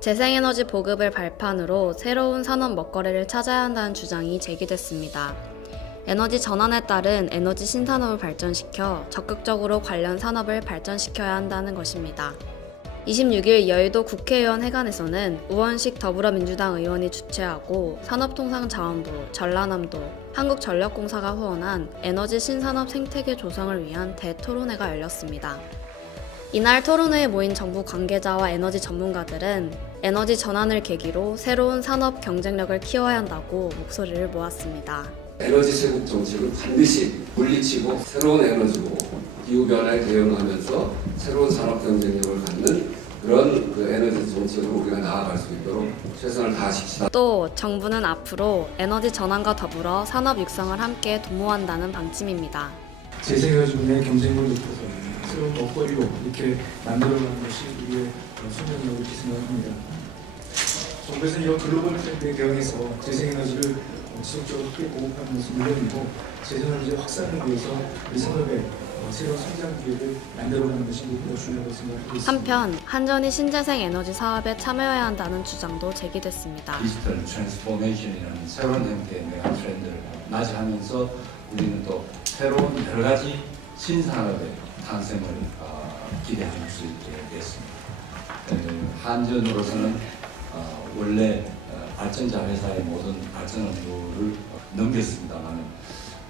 재생에너지 보급을 발판으로 새로운 산업 먹거리를 찾아야 한다는 주장이 제기됐습니다. 에너지 전환에 따른 에너지 신산업을 발전시켜 적극적으로 관련 산업을 발전시켜야 한다는 것입니다. 26일 여의도 국회의원 회관에서는 우원식 더불어민주당 의원이 주최하고 산업통상자원부, 전라남도, 한국전력공사가 후원한 에너지 신산업 생태계 조성을 위한 대토론회가 열렸습니다. 이날 토론회에 모인 정부 관계자와 에너지 전문가들은 에너지 전환을 계기로 새로운 산업 경쟁력을 키워야 한다고 목소리를 모았습니다. 에너지 세국 정책은 반드시 물리치고 새로운 에너지로 기후 변화에 대응하면서 새로운 산업 경쟁력을 갖는 그런 그 에너지 정책으로 우리가 나아갈 수 있도록 최선을 다하십시다. 또 정부는 앞으로 에너지 전환과 더불어 산업 육성을 함께 도모한다는 방침입니다. 재생에너지 분야의 경쟁력을 높여서 새로운 먹거리로 이렇게 만들어가는 것이 우리의 소명이라고 이렇게 생각합니다. 정부에서는 이런 글로벌 트렌드에 대응해서 재생에너지를 지속적으로 크게 보급하는 것은 물론이고 재생에너지 확산을 위해서 우리 산업의 어, 새로운 성장 기회를 만들어가는 것이 무엇보다 중요하다고 생각하고 있습니다. 한편 한전이 신재생 에너지 사업에 참여해야 한다는 주장도 제기됐습니다. 디지털 트랜스포메이션이라는 새로운 형태의 메가 트렌드를 맞이하면서 우리는 또 새로운 여러 가지 신산업의 탄생을 어, 기대할 수 있게 됐습니다. 에, 한전으로서는 어, 원래 어, 발전자 회사의 모든 발전 업무를 넘겼습니다만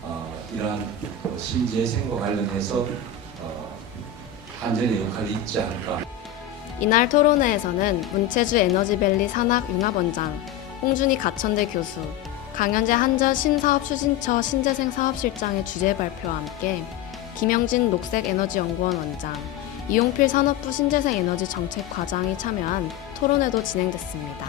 어, 이러한 그 신재생과 관련해서 어, 한전의 역할이 있지 않을까 이날 토론회에서는 문체주 에너지밸리 산학 융합원장, 홍준희 가천대 교수, 강현재 한전 신사업 추진처 신재생 사업실장의 주제 발표와 함께 김영진 녹색에너지연구원 원장, 이용필 산업부 신재생 에너지 정책 과장이 참여한 토론회도 진행됐습니다.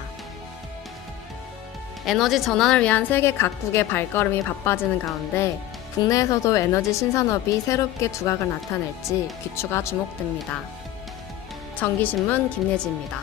에너지 전환을 위한 세계 각국의 발걸음이 바빠지는 가운데 국내에서도 에너지 신산업이 새롭게 두각을 나타낼지 귀추가 주목됩니다. 정기신문 김예지입니다.